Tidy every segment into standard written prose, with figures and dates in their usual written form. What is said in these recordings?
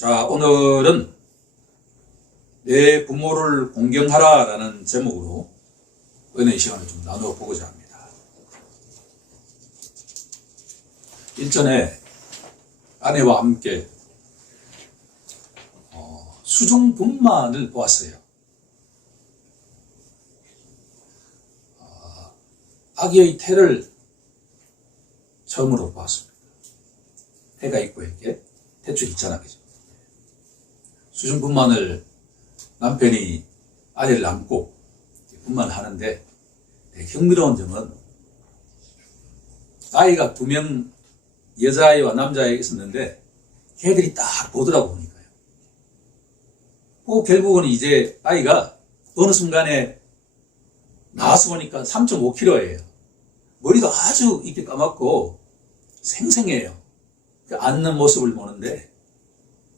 자, 오늘은 내 부모를 공경하라 라는 제목으로 은혜의 시간을 좀 나누어 보고자 합니다. 일전에 아내와 함께 수중분만을 보았어요. 아기의 태를 처음으로 보았습니다. 태가 있고 이렇게 태줄 있잖아, 그죠? 수중분만을 남편이 아이를 안고 분만을 하는데 되게 흥미로운 점은 아이가 2명 여자아이와 남자아이가 있었는데 걔들이 딱 보더라고 보니까요. 결국은 이제 아이가 어느 순간에 나와서 보니까 3.5kg예요. 머리도 아주 이렇게 까맣고 생생해요. 앉는 모습을 보는데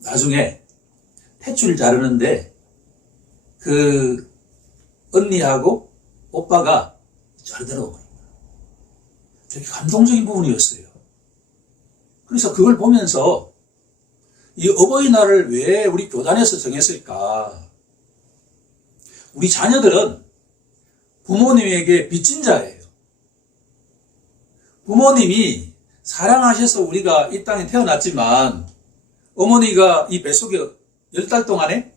나중에 탯줄 자르는데 그 언니하고 오빠가 자르더라고요. 되게 감동적인 부분이었어요. 그래서 그걸 보면서 이 어버이날을 왜 우리 교단에서 정했을까? 우리 자녀들은 부모님에게 빚진 자예요. 부모님이 사랑하셔서 우리가 이 땅에 태어났지만 어머니가 이 뱃속에 10달 동안에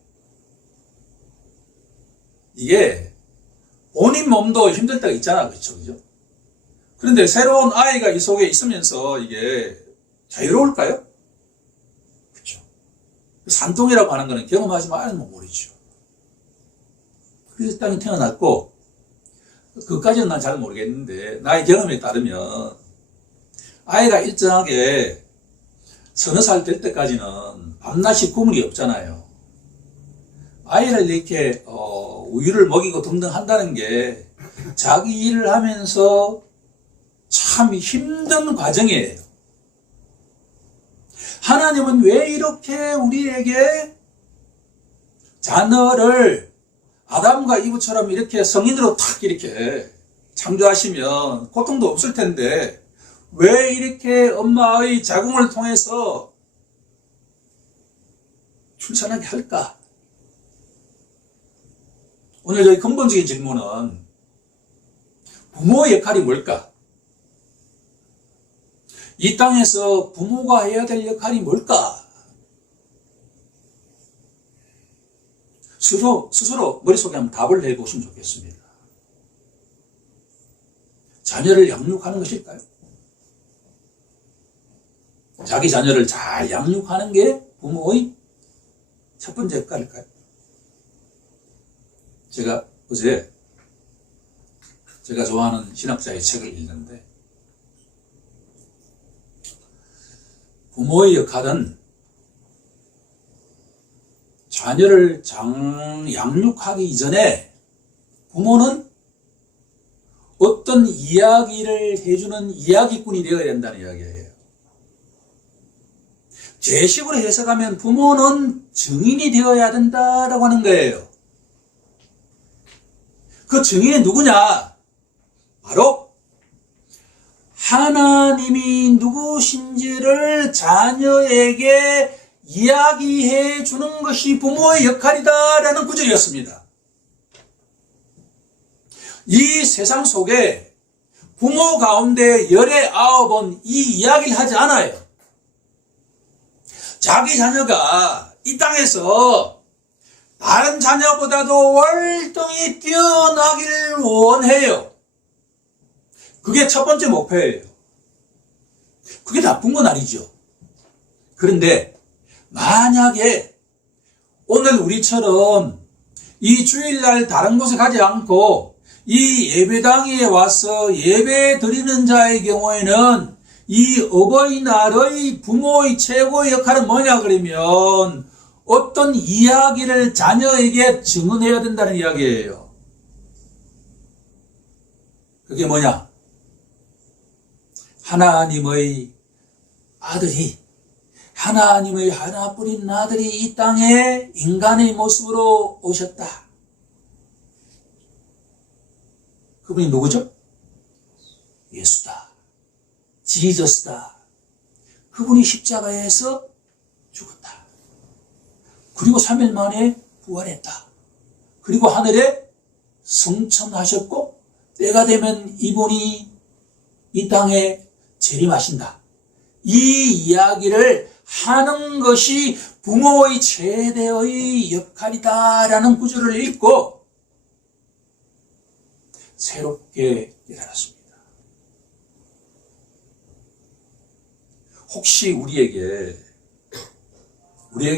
이게 본인 몸도 힘들 때가 있잖아. 그렇죠? 그죠? 그런데 새로운 아이가 이 속에 있으면서 이게 자유로울까요? 그렇죠. 산통이라고 하는 거는 경험하지 말면 모르죠. 그래서 땅에 태어났고 그까지는 난 잘 모르겠는데 나의 경험에 따르면 아이가 일정하게 서너 살 될 때까지는 밤낮이 구분이 없잖아요. 아이를 이렇게 우유를 먹이고 등등 한다는 게 자기 일을 하면서 참 힘든 과정이에요. 하나님은 왜 이렇게 우리에게 자녀를 아담과 이브처럼 이렇게 성인으로 탁 이렇게 창조하시면 고통도 없을 텐데 왜 이렇게 엄마의 자궁을 통해서 출산하게 할까? 오늘 저희 근본적인 질문은 부모의 역할이 뭘까? 이 땅에서 부모가 해야 될 역할이 뭘까? 스스로 머릿속에 한번 답을 해보시면 좋겠습니다. 자녀를 양육하는 것일까요? 자기 자녀를 잘 양육하는 게 부모의 첫 번째 역할일까요? 제가 어제 제가 좋아하는 신학자의 책을 읽는데 부모의 역할은 자녀를 양육하기 이전에 부모는 어떤 이야기를 해주는 이야기꾼이 되어야 된다는 이야기예요. 제 식으로 해석하면 부모는 증인이 되어야 된다라고 하는 거예요. 그 증인이 누구냐? 바로 하나님이 누구신지를 자녀에게 이야기해 주는 것이 부모의 역할이다라는 구절이었습니다. 이 세상 속에 부모 가운데 19은 이 이야기를 하지 않아요. 자기 자녀가 이 땅에서 다른 자녀보다도 월등히 뛰어나기를 원해요. 그게 첫 번째 목표예요. 그게 나쁜 건 아니죠. 그런데 만약에 오늘 우리처럼 이 주일날 다른 곳에 가지 않고 이 예배당에 와서 예배 드리는 자의 경우에는 이 어버이날의 부모의 최고의 역할은 뭐냐 그러면 어떤 이야기를 자녀에게 증언해야 된다는 이야기예요. 그게 뭐냐? 하나님의 아들이 하나님의 하나뿐인 아들이 이 땅에 인간의 모습으로 오셨다. 그분이 누구죠? 예수다. 지저스다. 그분이 십자가에서 죽었다. 그리고 3일 만에 부활했다. 그리고 하늘에 승천하셨고 때가 되면 이분이 이 땅에 재림하신다. 이 이야기를 하는 것이 부모의 최대의 역할이다라는 구절을 읽고 새롭게 깨달았습니다. 혹시 우리에게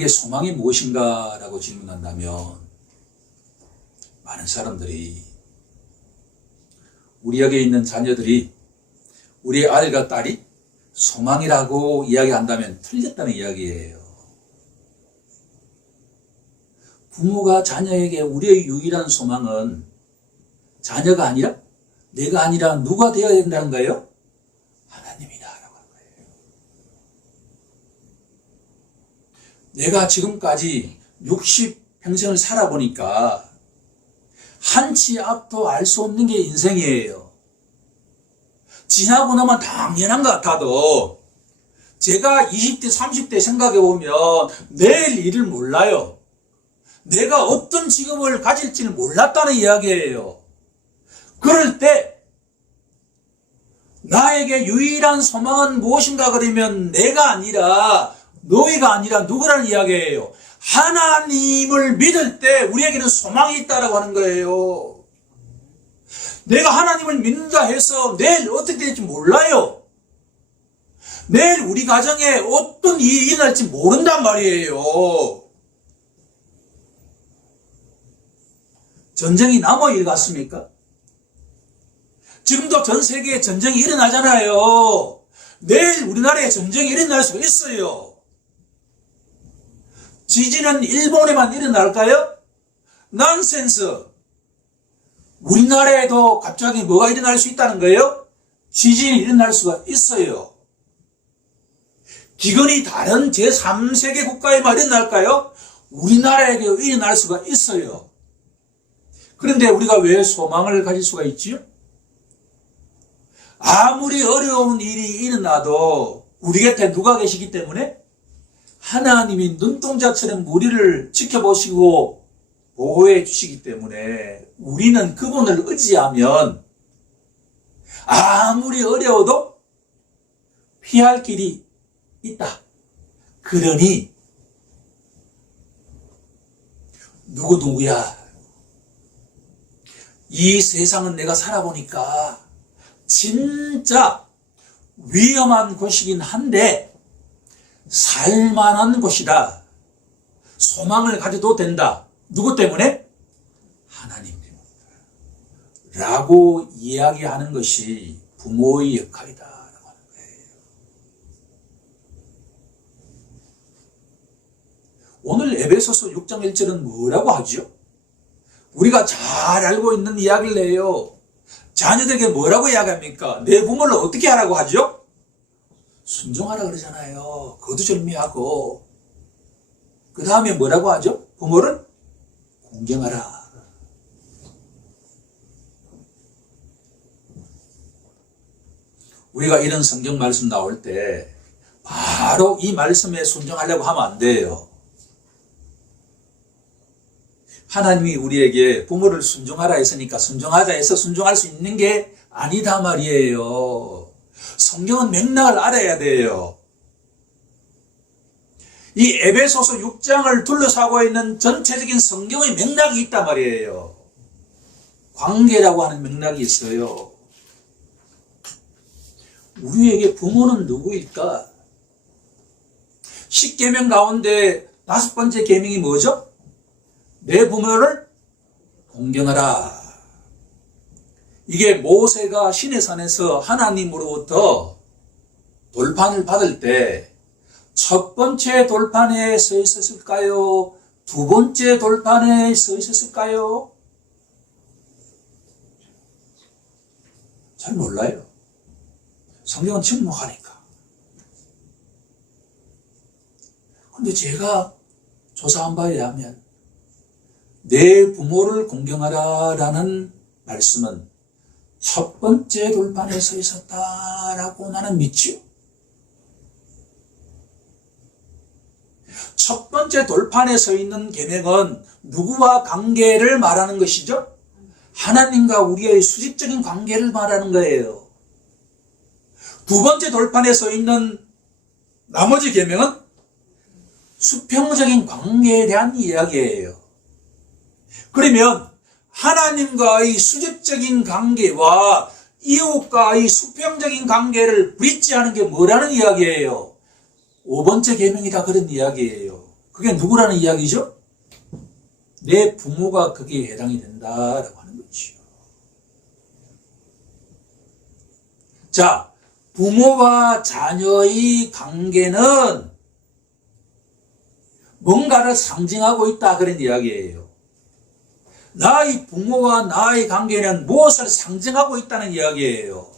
소망이 무엇인가라고 질문한다면 많은 사람들이 우리에게 있는 자녀들이 우리의 아들과 딸이 소망이라고 이야기한다면 틀렸다는 이야기예요. 부모가 자녀에게 우리의 유일한 소망은 자녀가 아니라 내가 아니라 누가 되어야 된다는 거예요? 하나님이다라고 하는 거예요. 내가 지금까지 60평생을 살아보니까 한치 앞도 알 수 없는 게 인생이에요. 지나고 나면 당연한 것 같아도 제가 20대, 30대 생각해보면 내일 일을 몰라요. 내가 어떤 직업을 가질지는 몰랐다는 이야기예요. 그럴 때 나에게 유일한 소망은 무엇인가 그러면 내가 아니라 너희가 아니라 누구라는 이야기예요. 하나님을 믿을 때 우리에게는 소망이 있다라고 하는 거예요. 내가 하나님을 믿는다 해서 내일 어떻게 될지 몰라요. 내일 우리 가정에 어떤 일이 일어날지 모른단 말이에요. 전쟁이 남의 일 같습니까? 지금도 전 세계에 전쟁이 일어나잖아요. 내일 우리나라에 전쟁이 일어날 수가 있어요. 지진은 일본에만 일어날까요? 넌센스. 우리나라에도 갑자기 뭐가 일어날 수 있다는 거예요? 지진이 일어날 수가 있어요. 기근이 다른 제3세계 국가에만 일어날까요? 우리나라에게 일어날 수가 있어요. 그런데 우리가 왜 소망을 가질 수가 있지요? 아무리 어려운 일이 일어나도 우리 곁에 누가 계시기 때문에 하나님이 눈동자처럼 우리를 지켜보시고 보호해 주시기 때문에 우리는 그분을 의지하면 아무리 어려워도 피할 길이 있다. 그러니 누구야? 이 세상은 내가 살아보니까 진짜 위험한 곳이긴 한데 살만한 곳이다. 소망을 가져도 된다. 누구 때문에? 하나님 때문에. 라고 이야기하는 것이 부모의 역할이다. 라고 하는 거예요. 오늘 에베소서 6장 1절은 뭐라고 하죠? 우리가 잘 알고 있는 이야기를 해요. 자녀들에게 뭐라고 이야기합니까? 내 부모를 어떻게 하라고 하죠? 순종하라 그러잖아요. 거두절미하고. 그 다음에 뭐라고 하죠? 부모를 공경하라. 우리가 이런 성경 말씀 나올 때 바로 이 말씀에 순종하려고 하면 안 돼요. 하나님이 우리에게 부모를 순종하라 했으니까 순종하자 해서 순종할 수 있는 게 아니다 말이에요. 성경은 맥락을 알아야 돼요. 이 에베소서 6장을 둘러싸고 있는 전체적인 성경의 맥락이 있단 말이에요. 관계라고 하는 맥락이 있어요. 우리에게 부모는 누구일까? 10계명 가운데 5번째 계명이 뭐죠? 내 부모를 공경하라. 이게 모세가 시내산에서 하나님으로부터 돌판을 받을 때 첫 번째 돌판에 서 있었을까요? 두 번째 돌판에 서 있었을까요? 잘 몰라요. 성경은 침묵하니까. 근데 제가 조사한 바에 의하면 내 부모를 공경하라라는 말씀은 첫 번째 돌판에 서 있었다라고 나는 믿지요. 첫 번째 돌판에 서 있는 계명은 누구와 관계를 말하는 것이죠? 하나님과 우리의 수직적인 관계를 말하는 거예요. 두 번째 돌판에 서 있는 나머지 계명은 수평적인 관계에 대한 이야기예요. 그러면 하나님과의 수직적인 관계와 이웃과의 수평적인 관계를 브릿지하는 게 뭐라는 이야기예요? 5번째 계명이다, 그런 이야기예요. 그게 누구라는 이야기죠? 내 부모가 거기에 해당이 된다라고 하는 거죠. 자, 부모와 자녀의 관계는 뭔가를 상징하고 있다, 그런 이야기예요. 나의 부모와 나의 관계는 무엇을 상징하고 있다는 이야기예요.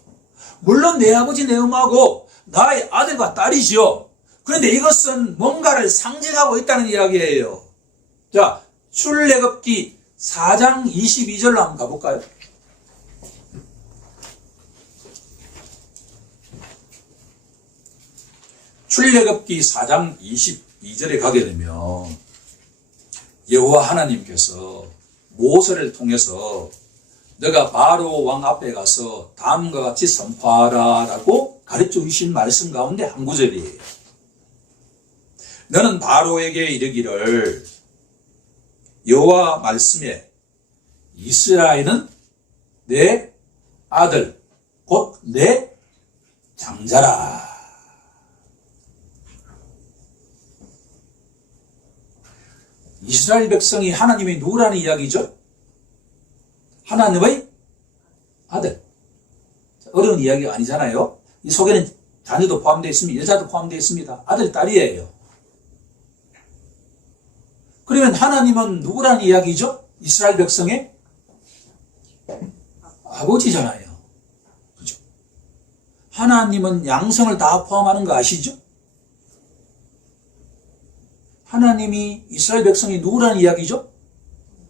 물론 내 아버지 내 엄마하고 나의 아들과 딸이죠. 그런데 이것은 뭔가를 상징하고 있다는 이야기예요. 자, 출애굽기 4장 22절로 한번 가볼까요? 출애굽기 4장 22절에 가게 되면 여호와 하나님께서 모세를 통해서 너가 바로 왕 앞에 가서 다음과 같이 선포하라 라고 가르쳐 주신 말씀 가운데 한 구절이에요. 너는 바로에게 이르기를 여호와 말씀에 이스라엘은 내 아들 곧 내 장자라. 이스라엘 백성이 하나님의 누구라는 이야기죠? 하나님의 아들. 어려운 이야기가 아니잖아요. 이 속에는 자녀도 포함되어 있습니다. 여자도 포함되어 있습니다. 아들, 딸이에요. 그러면 하나님은 누구라는 이야기죠? 이스라엘 백성의 아버지잖아요. 그죠? 하나님은 양성을 다 포함하는 거 아시죠? 하나님이 이스라엘 백성이 누구라는 이야기죠?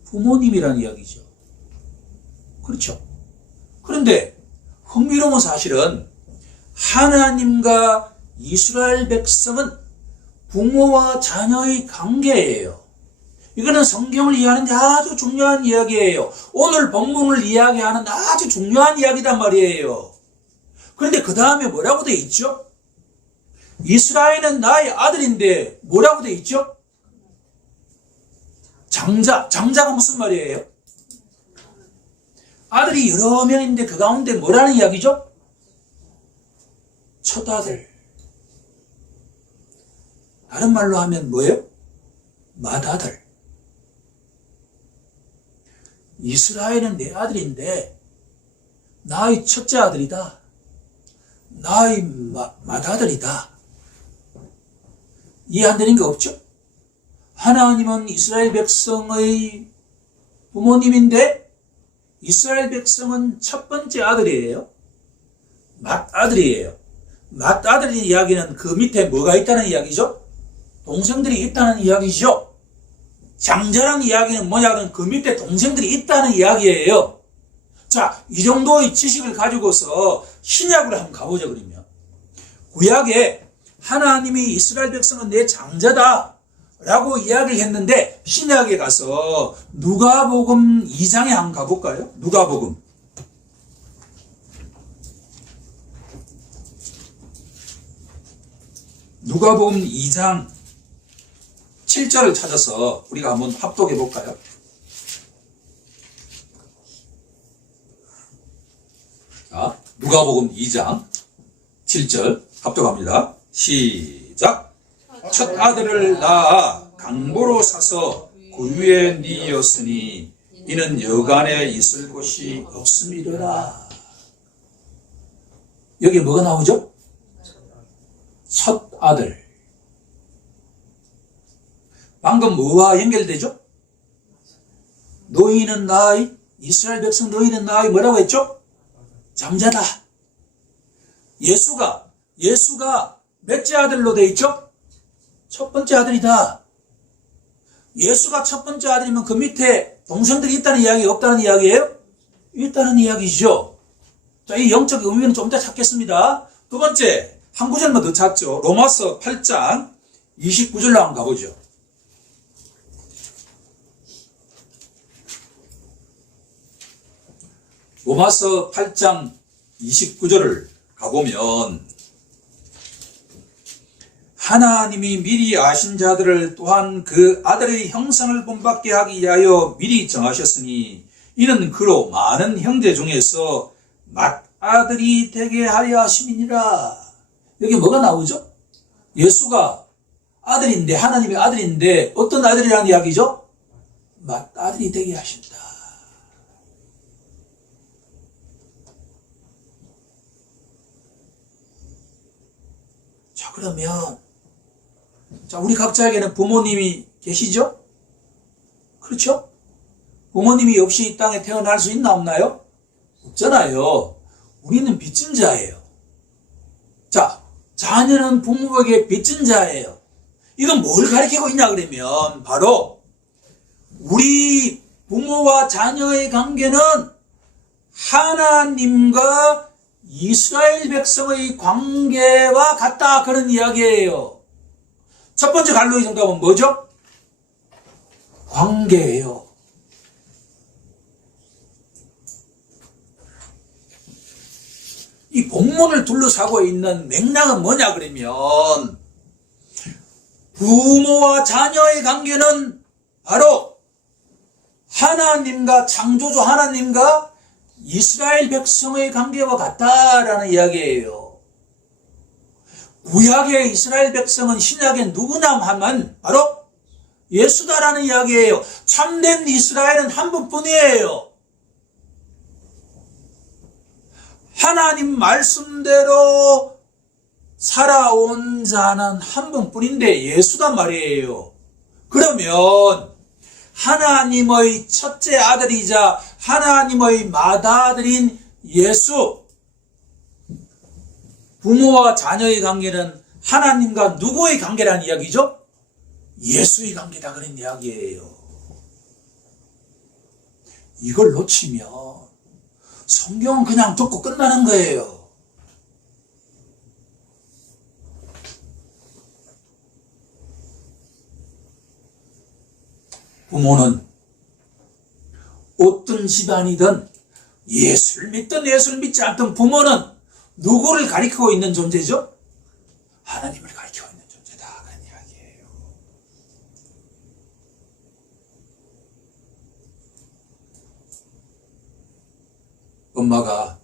부모님이라는 이야기죠. 그렇죠. 그런데 흥미로운 사실은 하나님과 이스라엘 백성은 부모와 자녀의 관계예요. 이거는 성경을 이해하는데 아주 중요한 이야기예요. 오늘 본문을 이야기하는 아주 중요한 이야기단 말이에요. 그런데 그 다음에 뭐라고 되어 있죠? 이스라엘은 나의 아들인데 뭐라고 되어 있죠? 장자가 무슨 말이에요? 아들이 여러 명인데 그 가운데 뭐라는 이야기죠? 첫 아들. 다른 말로 하면 뭐예요? 맏아들. 이스라엘은 내 아들인데 나의 첫째 아들이다. 나의 맏아들이다. 이해 안 되는 게 없죠? 하나님은 이스라엘 백성의 부모님인데 이스라엘 백성은 첫 번째 아들이에요. 맏아들이에요. 맏아들의 이야기는 그 밑에 뭐가 있다는 이야기죠? 동생들이 있다는 이야기죠. 장자라는 이야기는 뭐냐면 그 밑에 동생들이 있다는 이야기예요. 자, 이 정도의 지식을 가지고서 신약으로 한번 가보죠. 그러면 구약에 하나님이 이스라엘 백성은 내 장자다 라고 이야기를 했는데 신약에 가서 누가복음 2장에 한번 가볼까요? 누가복음 2장 7절을 찾아서 우리가 한번 합독해 볼까요? 자, 누가복음 2장 7절 합독합니다. 시작. 첫 아들을 낳아 강보로 사서 그 위에 뉘었으니 이는 여간에 있을 곳이 없음이더라. 여기 뭐가 나오죠? 첫 아들. 방금 뭐와 연결되죠? 너희는 나의 이스라엘 백성 너희는 나의 뭐라고 했죠? 장자다. 예수가 몇째 아들로 돼 있죠? 첫 번째 아들이다. 예수가 첫 번째 아들이면 그 밑에 동생들이 있다는 이야기 없다는 이야기예요? 있다는 이야기죠. 자, 이 영적 의미는 좀 이따 찾겠습니다. 두 번째, 한 구절만 더 찾죠. 로마서 8장 29절로 한번 가보죠. 로마서 8장 29절을 가보면 하나님이 미리 아신 자들을 또한 그 아들의 형상을 본받게 하기 위하여 미리 정하셨으니 이는 그로 많은 형제 중에서 맏아들이 되게 하려 하심이니라. 여기 뭐가 나오죠? 예수가 아들인데, 하나님의 아들인데 어떤 아들이라는 이야기죠? 맏아들이 되게 하신다. 자, 그러면 우리 각자에게는 부모님이 계시죠? 그렇죠? 부모님이 없이 이 땅에 태어날 수 있나 없나요? 없잖아요. 우리는 빚진 자예요. 자, 자녀는 부모에게 빚진 자예요. 이건 뭘 가리키고 있냐 그러면 바로 우리 부모와 자녀의 관계는 하나님과 이스라엘 백성의 관계와 같다, 그런 이야기예요. 첫 번째 갈로의 정답은 뭐죠? 관계예요. 이 본문을 둘러싸고 있는 맥락은 뭐냐 그러면 부모와 자녀의 관계는 바로 하나님과 창조주 하나님과 이스라엘 백성의 관계와 같다라는 이야기예요. 구약의 이스라엘 백성은 신약의 누구나 하면 바로 예수다라는 이야기예요. 참된 이스라엘은 한 분뿐이에요. 하나님 말씀대로 살아온 자는 한 분뿐인데 예수단 말이에요. 그러면 하나님의 첫째 아들이자 하나님의 맏아들인 예수, 부모와 자녀의 관계는 하나님과 누구의 관계라는 이야기죠? 예수의 관계다, 그런 이야기예요. 이걸 놓치면 성경은 그냥 듣고 끝나는 거예요. 부모는 어떤 집안이든 예수를 믿든 예수를 믿지 않든 부모는 누구를 가리키고 있는 존재죠? 하나님을 가리키고 있는 존재다, 그런 이야기예요. 엄마가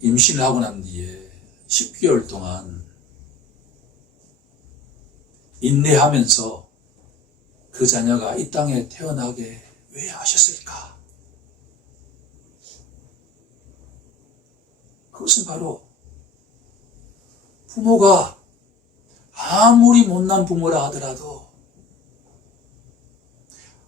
임신을 하고 난 뒤에 10개월 동안 인내하면서 그 자녀가 이 땅에 태어나게 왜 하셨을까? 그것은 바로 부모가 아무리 못난 부모라 하더라도,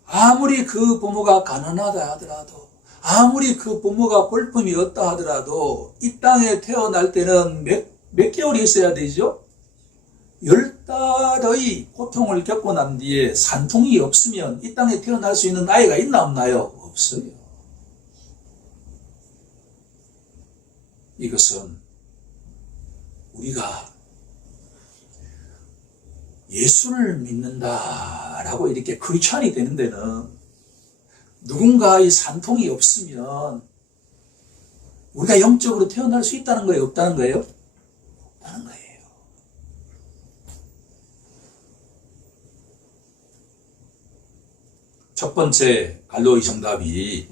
아무리 그 부모가 가난하다 하더라도, 아무리 그 부모가 볼품이 없다 하더라도 이 땅에 태어날 때는 몇 개월이 있어야 되죠? 10달의 고통을 겪고 난 뒤에 산통이 없으면 이 땅에 태어날 수 있는 아이가 있나 없나요? 없어요. 이것은 우리가 예수를 믿는다라고 이렇게 크리스찬이 되는 데는 누군가의 산통이 없으면 우리가 영적으로 태어날 수 있다는 거예요? 없다는 거예요? 없다는 거예요. 첫 번째 갈로의 정답이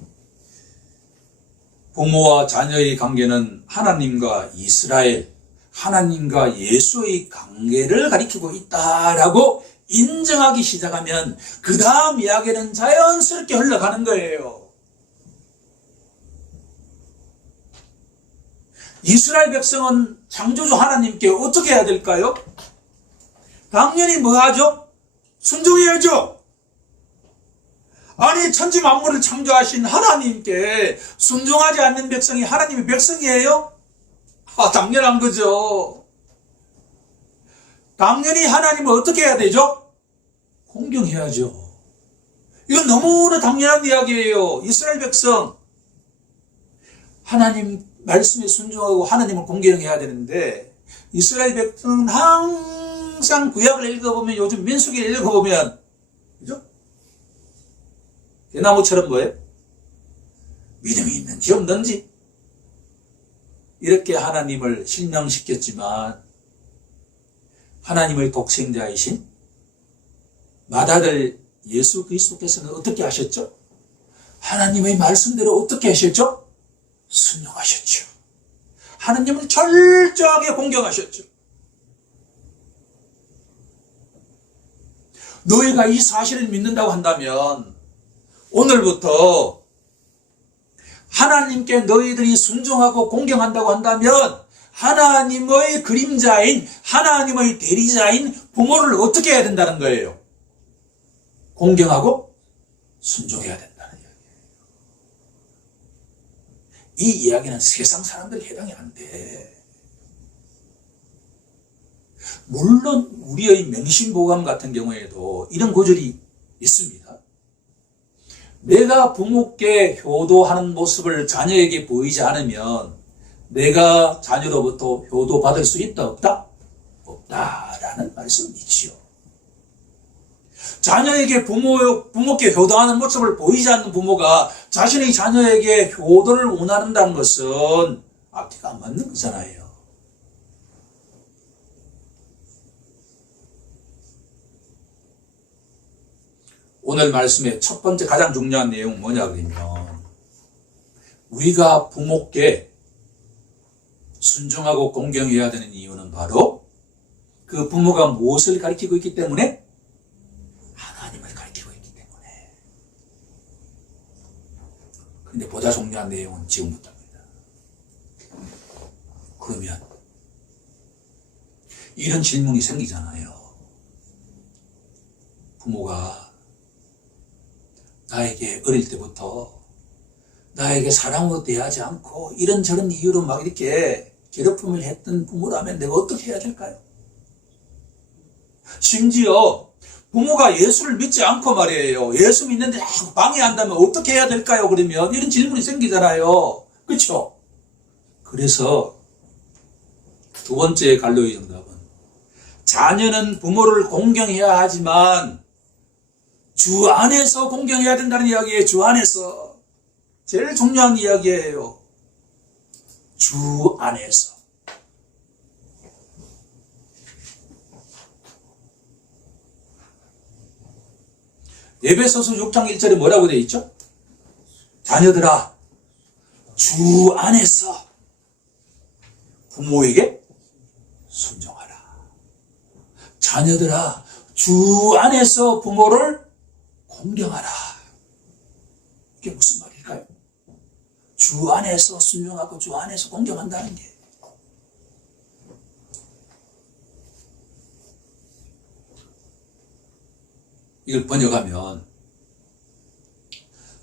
부모와 자녀의 관계는 하나님과 이스라엘, 하나님과 예수의 관계를 가리키고 있다라고 인정하기 시작하면 그 다음 이야기는 자연스럽게 흘러가는 거예요. 이스라엘 백성은 창조주 하나님께 어떻게 해야 될까요? 당연히 뭐 하죠? 순종해야죠. 아니, 천지 만물을 창조하신 하나님께 순종하지 않는 백성이 하나님의 백성이에요? 당연한 거죠. 당연히 하나님을 어떻게 해야 되죠? 공경해야죠. 이건 너무나 당연한 이야기예요. 이스라엘 백성, 하나님 말씀에 순종하고 하나님을 공경해야 되는데 이스라엘 백성은 항상 구약을 읽어보면, 요즘 민수기를 읽어보면, 그죠? 대나무처럼 뭐예요? 믿음이 있는지 없는지 이렇게 하나님을 신앙시켰지만, 하나님의 독생자이신 맏아들 예수 그리스도께서는 어떻게 하셨죠? 하나님의 말씀대로 어떻게 하셨죠? 순종하셨죠. 하나님을 철저하게 공경하셨죠. 너희가 이 사실을 믿는다고 한다면 오늘부터 하나님께 너희들이 순종하고 공경한다고 한다면 하나님의 그림자인, 하나님의 대리자인 부모를 어떻게 해야 된다는 거예요? 공경하고 순종해야 된다는 이야기예요. 이 이야기는 세상 사람들이 해당이 안 돼. 물론 우리의 명심보감 같은 경우에도 이런 구절이 있습니다. 내가 부모께 효도하는 모습을 자녀에게 보이지 않으면 내가 자녀로부터 효도받을 수 있다 없다? 없다라는 말씀이지요. 자녀에게 부모께 효도하는 모습을 보이지 않는 부모가 자신의 자녀에게 효도를 원한다는 것은 앞뒤가 안 맞는 거잖아요. 오늘 말씀의 첫 번째 가장 중요한 내용은 뭐냐 그러면, 우리가 부모께 순종하고 공경해야 되는 이유는 바로 그 부모가 무엇을 가리키고 있기 때문에? 하나님을 가리키고 있기 때문에. 그런데 보다 중요한 내용은 지금부터입니다. 그러면 이런 질문이 생기잖아요. 부모가 나에게 어릴 때부터 나에게 사랑으로 대하지 않고 이런저런 이유로 막 이렇게 괴롭힘을 했던 부모라면 내가 어떻게 해야 될까요? 심지어 부모가 예수를 믿지 않고 말이에요. 예수 믿는데 방해한다면 어떻게 해야 될까요? 그러면 이런 질문이 생기잖아요. 그렇죠? 그래서 두 번째 갈로의 정답은, 자녀는 부모를 공경해야 하지만 주 안에서 공경해야 된다는 이야기예요. 주 안에서. 제일 중요한 이야기예요. 주 안에서. 에베소서 6장 1절에 뭐라고 되어 있죠? 자녀들아, 주 안에서 부모에게 순종하라. 자녀들아, 주 안에서 부모를 공경하라. 이게 무슨 말일까요? 주 안에서 순종하고 주 안에서 공경한다는 게. 이걸 번역하면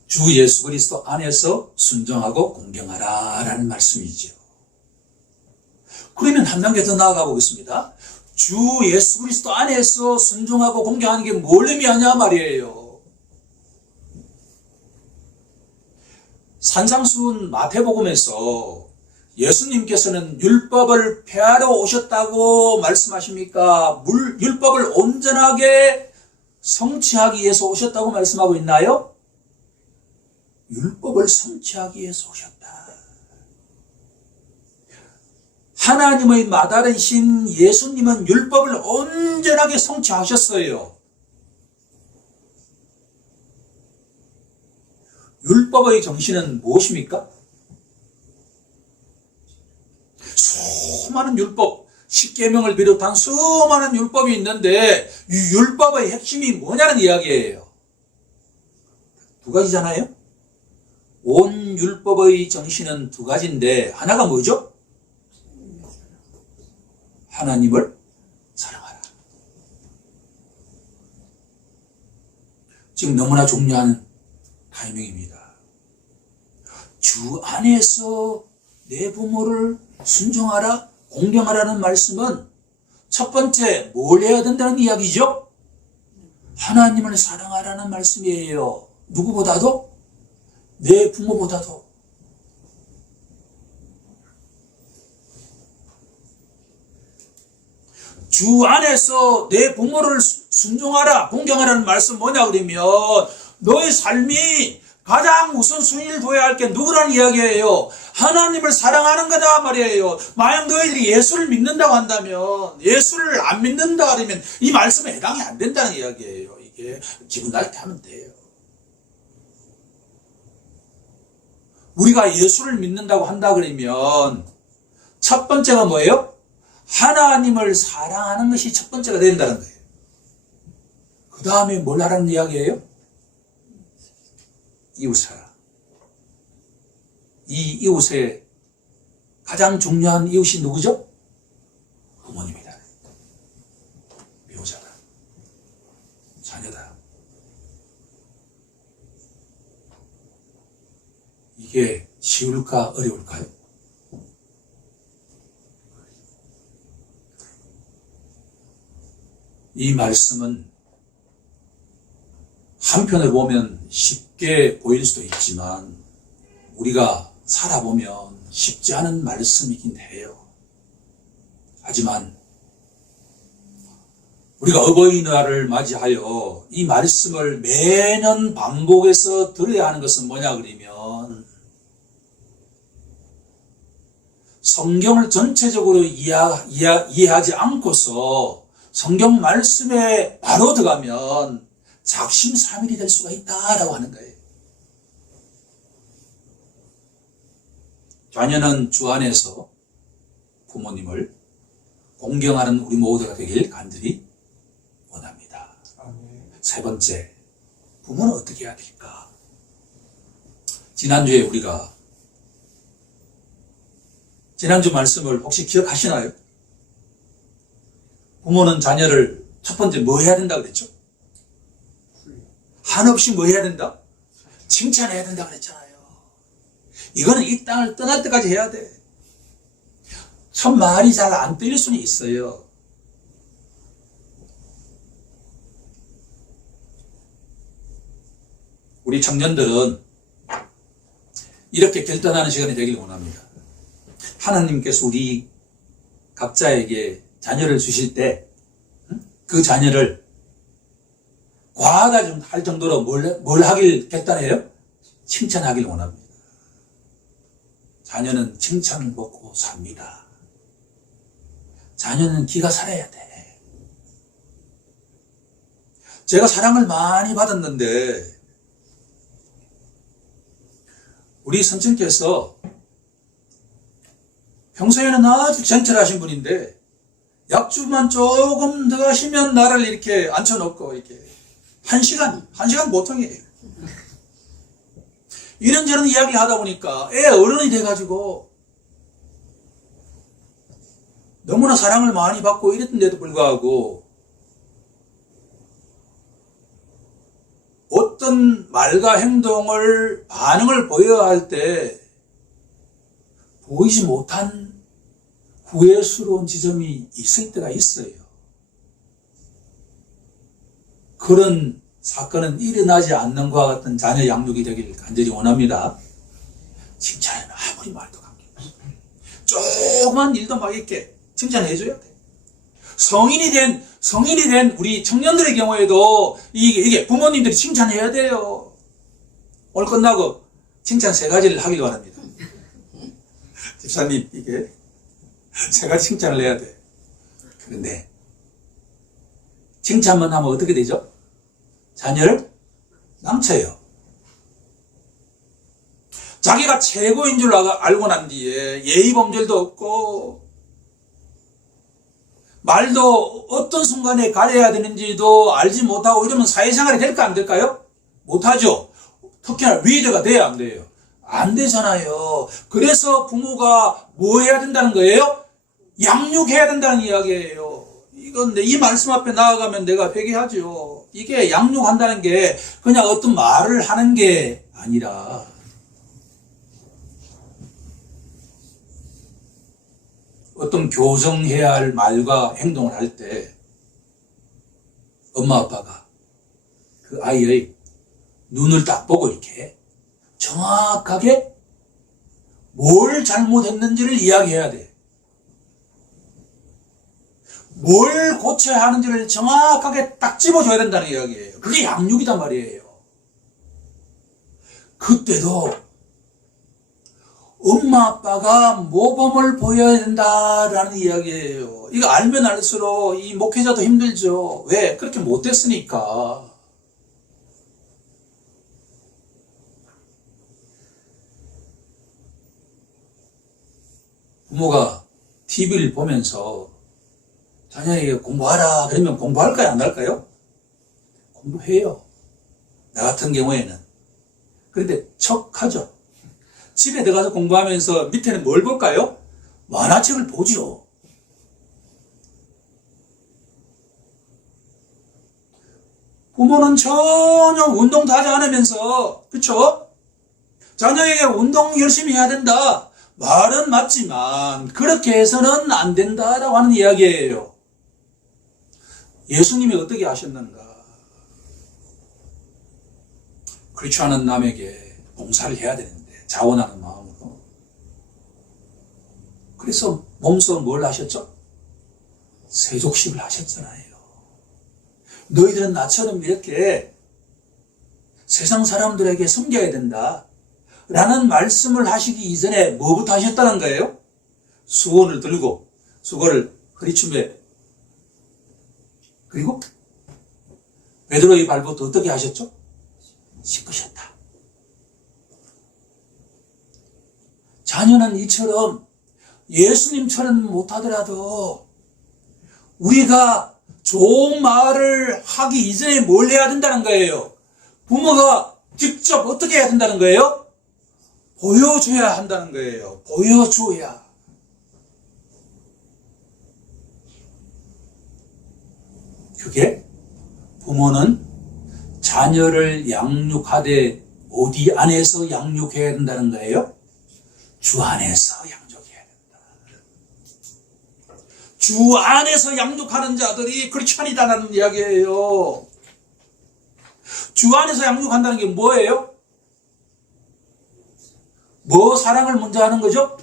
주 예수 그리스도 안에서 순종하고 공경하라 라는 말씀이죠. 그러면 한 단계 더 나아가 보겠습니다. 주 예수 그리스도 안에서 순종하고 공경하는 게 뭘 의미하냐 말이에요. 산상수훈 마태복음에서 예수님께서는 율법을 폐하러 오셨다고 말씀하십니까? 율법을 온전하게 성취하기 위해서 오셨다고 말씀하고 있나요? 율법을 성취하기 위해서 오셨다. 하나님의 맏아들이신 예수님은 율법을 온전하게 성취하셨어요. 율법의 정신은 무엇입니까? 수많은 율법, 십계명을 비롯한 수많은 율법이 있는데 이 율법의 핵심이 뭐냐는 이야기예요. 두 가지잖아요. 온 율법의 정신은 두 가지인데 하나가 뭐죠? 하나님을 사랑하라. 지금 너무나 중요한 타이밍입니다. 주 안에서 내 부모를 순종하라, 공경하라는 말씀은 첫 번째 뭘 해야 된다는 이야기죠? 하나님을 사랑하라는 말씀이에요. 누구보다도? 내 부모보다도. 주 안에서 내 부모를 순종하라, 공경하라는 말씀 뭐냐 그러면 너의 삶이 가장 우선순위를 둬야 할 게 누구라는 이야기예요? 하나님을 사랑하는 거다 말이에요. 만약 너희들이 예수를 믿는다고 한다면, 예수를 안 믿는다 그러면 이 말씀에 해당이 안 된다는 이야기예요. 이게 기분 나게 하면 돼요. 우리가 예수를 믿는다고 한다 그러면 첫 번째가 뭐예요? 하나님을 사랑하는 것이 첫 번째가 된다는 거예요. 그 다음에 뭘 하라는 이야기예요? 이웃사랑. 이 이웃의 가장 중요한 이웃이 누구죠? 부모님이다. 배우자다. 자녀다. 이게 쉬울까 어려울까요? 이 말씀은 한편으로 보면 쉽게 보일 수도 있지만 우리가 살아보면 쉽지 않은 말씀이긴 해요. 하지만 우리가 어버이날을 맞이하여 이 말씀을 매년 반복해서 들어야 하는 것은 뭐냐 그러면 성경을 전체적으로 이해하지 않고서 성경 말씀에 바로 들어가면 작심삼일이 될 수가 있다라고 하는 거예요. 자녀는 주 안에서 부모님을 공경하는 우리 모두가 되길 간절히 원합니다. 세 번째, 부모는 어떻게 해야 될까? 지난주 말씀을 혹시 기억하시나요? 부모는 자녀를 첫 번째 뭐 해야 된다 그랬죠? 한없이 뭐 해야 된다? 칭찬해야 된다 그랬잖아요. 이거는 이 땅을 떠날 때까지 해야 돼. 첫 말이 잘 안 들릴 수는 있어요. 우리 청년들은 이렇게 결단하는 시간이 되길 원합니다. 하나님께서 우리 각자에게 자녀를 주실 때 그 자녀를 과하다 좀 할 정도로 뭘 하길 결단해요? 칭찬하길 원합니다. 자녀는 칭찬을 먹고 삽니다. 자녀는 기가 살아야 돼. 제가 사랑을 많이 받았는데 우리 선생님께서 평소에는 아주 젠틀하신 분인데 약주만 조금 더 하시면 나를 이렇게 앉혀놓고 이렇게 한 시간 보통이에요. 이런저런 이야기를 하다 보니까 애 어른이 돼가지고 너무나 사랑을 많이 받고 이랬는데도 불구하고 어떤 말과 행동을 반응을 보여야 할 때 보이지 못한 후회스러운 지점이 있을 때가 있어요. 그런 사건은 일어나지 않는 것과 같은 자녀 양육이 되길 간절히 원합니다. 칭찬은 아무리 말도 관계없어. 조그만 일도 막 이렇게 칭찬해줘야 돼. 성인이 된 우리 청년들의 경우에도 이게 부모님들이 칭찬해야 돼요. 오늘 끝나고 칭찬 3가지를 하길 바랍니다. 집사님, 이게 3가지 칭찬을 해야 돼. 그런데 칭찬만 하면 어떻게 되죠? 자녀를 망쳐요. 자기가 최고인 줄 알고 난 뒤에 예의범절도 없고 말도 어떤 순간에 가려야 되는지도 알지 못하고 이러면 사회생활이 될까 안 될까요? 못하죠. 특히나 리더가 돼야 안 돼요. 안 되잖아요. 그래서 부모가 뭐 해야 된다는 거예요? 양육해야 된다는 이야기예요. 이건 이 말씀 앞에 나아가면 내가 회개하죠. 이게 양육한다는 게 그냥 어떤 말을 하는 게 아니라 어떤 교정해야 할 말과 행동을 할 때 엄마 아빠가 그 아이의 눈을 딱 보고 이렇게 정확하게 뭘 잘못했는지를 이야기해야 돼. 뭘 고쳐야 하는지를 정확하게 딱 집어줘야 된다는 이야기예요. 그게 양육이단 말이에요. 그때도 엄마 아빠가 모범을 보여야 된다라는 이야기예요. 이거 알면 알수록 이 목회자도 힘들죠. 왜? 그렇게 못됐으니까. 부모가 TV를 보면서 자녀에게 공부하라 그러면 공부할까요? 안 할까요? 공부해요. 나 같은 경우에는. 그런데 척하죠. 집에 들어가서 공부하면서 밑에는 뭘 볼까요? 만화책을 보죠. 부모는 전혀 운동도 하지 않으면서, 그쵸? 자녀에게 운동 열심히 해야 된다. 말은 맞지만 그렇게 해서는 안 된다라고 하는 이야기예요. 예수님이 어떻게 하셨는가? 그렇지 않은 남에게 봉사를 해야 되는데 자원하는 마음으로. 그래서 몸소 뭘 하셨죠? 세족식을 하셨잖아요. 너희들은 나처럼 이렇게 세상 사람들에게 섬겨야 된다 라는 말씀을 하시기 이전에 뭐부터 하셨다는 거예요? 수건을 들고 수건을 허리춤에, 그리고 베드로의 발부터 어떻게 하셨죠? 씻으셨다. 자녀는 이처럼 예수님처럼 못하더라도 우리가 좋은 말을 하기 이전에 뭘 해야 된다는 거예요? 부모가 직접 어떻게 해야 된다는 거예요? 보여줘야 한다는 거예요. 보여줘야. 그게 부모는 자녀를 양육하되 어디 안에서 양육해야 된다는 거예요? 주 안에서 양육해야 된다. 주 안에서 양육하는 자들이 크리스찬이다라는 이야기예요. 주 안에서 양육한다는 게 뭐예요? 뭐 사랑을 먼저 하는 거죠?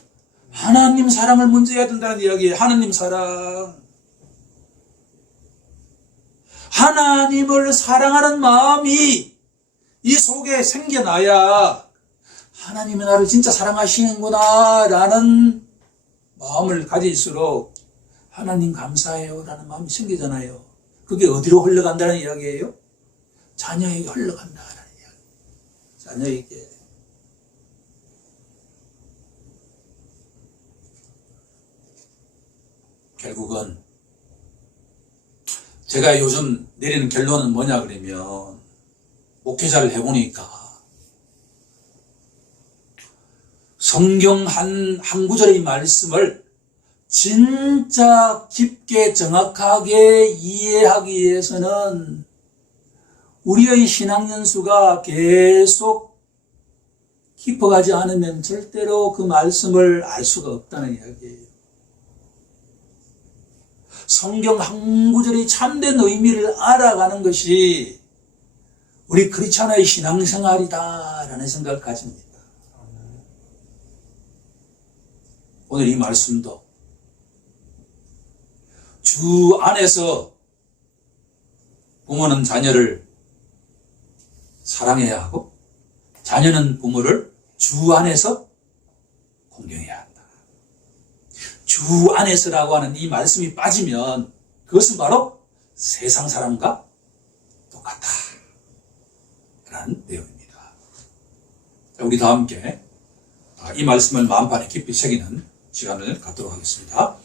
하나님 사랑을 먼저 해야 된다는 이야기예요. 하나님 사랑. 하나님을 사랑하는 마음이 이 속에 생겨나야 하나님이 나를 진짜 사랑하시는구나 라는 마음을 가질수록 하나님 감사해요 라는 마음이 생기잖아요. 그게 어디로 흘러간다는 이야기예요? 자녀에게 흘러간다는 이야기. 자녀에게. 결국은 제가 요즘 내리는 결론은 뭐냐 그러면, 목회자를 해보니까 성경 한 구절의 말씀을 진짜 깊게 정확하게 이해하기 위해서는 우리의 신앙 연수가 계속 깊어가지 않으면 절대로 그 말씀을 알 수가 없다는 이야기예요. 성경 한 구절의 참된 의미를 알아가는 것이 우리 크리스찬의 신앙생활이다라는 생각을 가집니다. 오늘 이 말씀도 주 안에서 부모는 자녀를 사랑해야 하고 자녀는 부모를 주 안에서 공경해야 한다. 주 안에서라고 하는 이 말씀이 빠지면 그것은 바로 세상 사람과 똑같다 라는 내용입니다. 우리 다 함께 이 말씀을 마음판에 깊이 새기는 시간을 갖도록 하겠습니다.